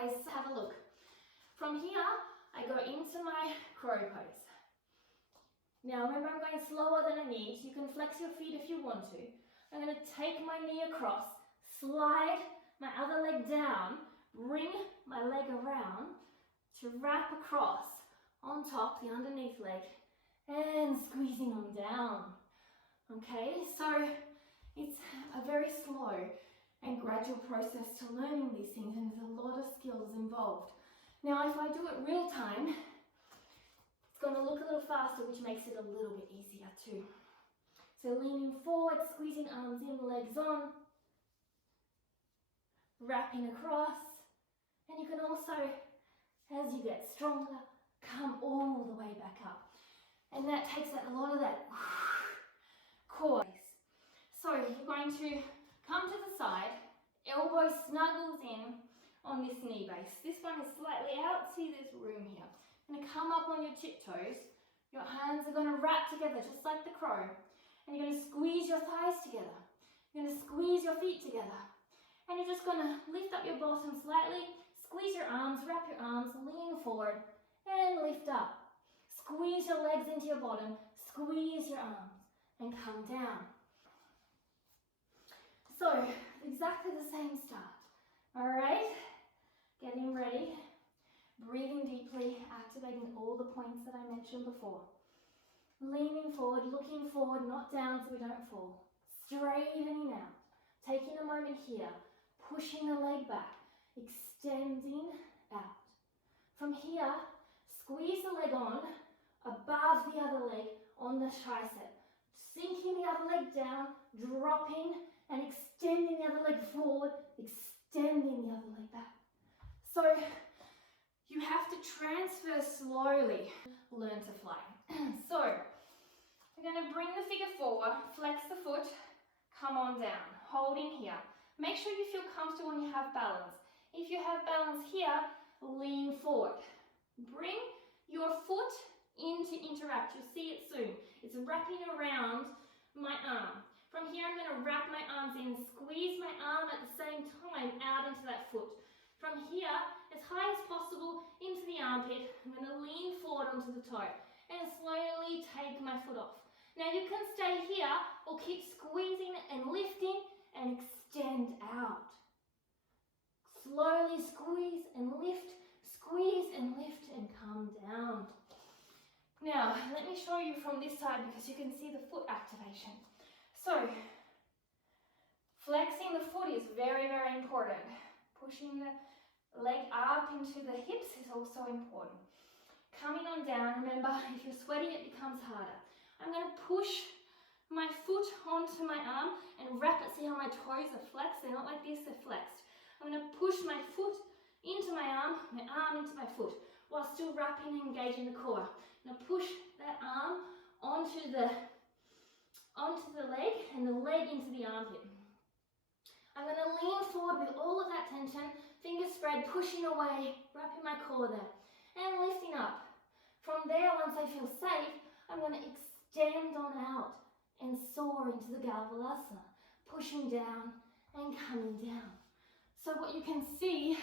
guys, have a look. From here, I go into my crow pose. Now remember, I'm going slower than I need, so you can flex your feet if you want to. I'm going to take my knee across, slide my other leg down, bring my leg around to wrap across on top, the underneath leg, and squeezing on down. Okay, so it's a very slow and gradual process to learning these things, and there's a lot of skills involved. Now, if I do it real time, it's going to look a little faster, which makes it a little bit easier too. So leaning forward, squeezing arms in, legs on, wrapping across, and you can also, as you get stronger, come all the way back up. And that takes a lot of that core. So you're going to come to the side, elbow snuggles in on this knee base. This one is slightly out, see there's room here. You're going to come up on your tiptoes, your hands are going to wrap together just like the crow, and you're going to squeeze your thighs together. You're going to squeeze your feet together, and you're just going to lift up your bottom slightly, squeeze your arms, wrap your arms, lean forward, and lift up. Squeeze your legs into your bottom, squeeze your arms, and come down. So, exactly the same start. All right, getting ready, breathing deeply, activating all the points that I mentioned before. Leaning forward, looking forward, not down so we don't fall. Straightening out, taking a moment here, pushing the leg back, extending out. From here, squeeze the leg on, above the other leg on the tricep. Sinking the other leg down, dropping, and extending the other leg forward, extending the other leg back. So you have to transfer slowly, learn to fly. So we're going to bring the figure forward, flex the foot, come on down, holding here. Make sure you feel comfortable and you have balance. If you have balance here, lean forward. Bring your foot in to interact. You'll see it soon. It's wrapping around my arm. From here, I'm going to wrap my arms in, squeeze my arm at the same time out into that foot. From here, as high as possible into the armpit, I'm going to lean forward onto the toe and slowly take my foot off. Now you can stay here or keep squeezing and lifting and extend out. Slowly squeeze and lift and come down. Now, let me show you from this side because you can see the foot activation. So, flexing the foot is very, very important. Pushing the leg up into the hips is also important. Coming on down, remember, if you're sweating, it becomes harder. I'm going to push my foot onto my arm and wrap it. See how my toes are flexed? They're not like this, they're flexed. I'm going to push my foot into my arm into my foot, while still wrapping and engaging the core. Now push that arm onto the leg and the leg into the armpit. I'm going to lean forward with all of that tension, fingers spread, pushing away, wrapping my core there, and lifting up. From there, once I feel safe, I'm going to extend on out and soar into the Galvalasana, pushing down and coming down. So what you can see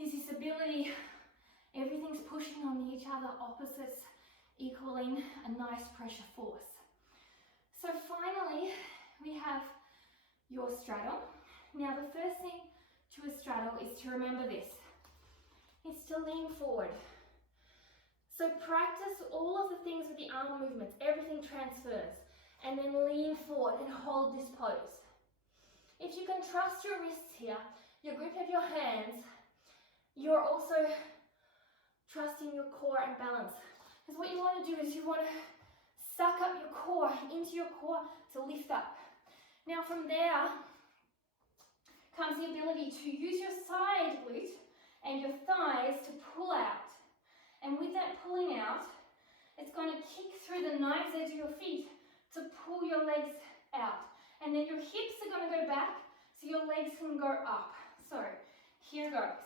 is this ability, everything's pushing on each other, opposites equaling a nice pressure force. So finally, we have your straddle. Now the first thing to a straddle is to remember this. It's to lean forward. So practice all of the things with the arm movements, everything transfers, and then lean forward and hold this pose. If you can trust your wrists here, your grip of your hands, you're also trusting your core and balance. Because what you want to do is you want to suck up your core, into your core to lift up. Now from there comes the ability to use your side glute and your thighs to pull out. And with that pulling out, it's going to kick through the knives edge of your feet to pull your legs out. And then your hips are going to go back so your legs can go up. So here goes.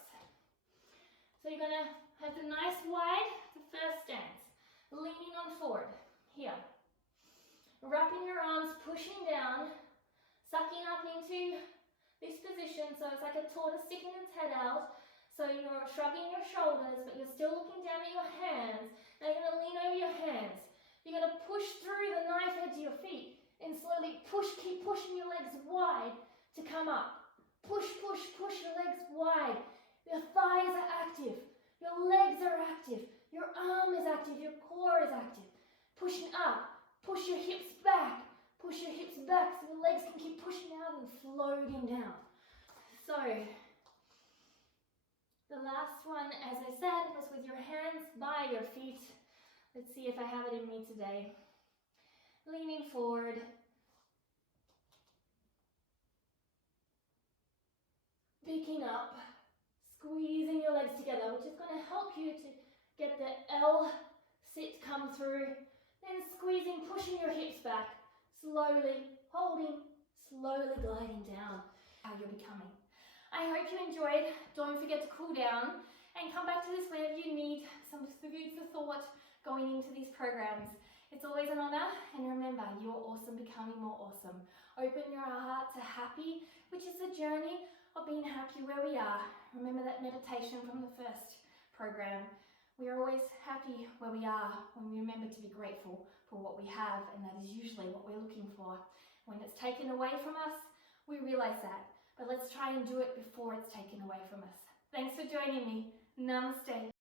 So you're going to have the nice wide, the first stance, leaning on forward, here. Wrapping your arms, pushing down, sucking up into this position, so it's like a tortoise sticking its head out, So you're shrugging your shoulders, but you're still looking down at your hands. Now you're going to lean over your hands. You're going to push through the knife edge of your feet and slowly push, keep pushing your legs wide to come up. Push, push, push your legs wide. Your thighs are active. Your legs are active. Your arm is active. Your core is active. Pushing up. Push your hips back. Push your hips back so your legs can keep pushing out and floating down. So, the last one, as I said, was with your hands by your feet. Let's see if I have it in me today. Leaning forward. Picking up. Squeezing your legs together, which is going to help you to get the L sit come through. Then squeezing, pushing your hips back. Slowly holding, slowly gliding down. How you're becoming. I hope you enjoyed. Don't forget to cool down and come back to this whenever you need some food for thought going into these programs. It's always an honor, and remember, you're awesome, becoming more awesome. Open your heart to happy, which is the journey of being happy where we are. Remember that meditation from the first program. We are always happy where we are when we remember to be grateful for what we have, and that is usually what we're looking for. When it's taken away from us, we realize that. But let's try and do it before it's taken away from us. Thanks for joining me. Namaste.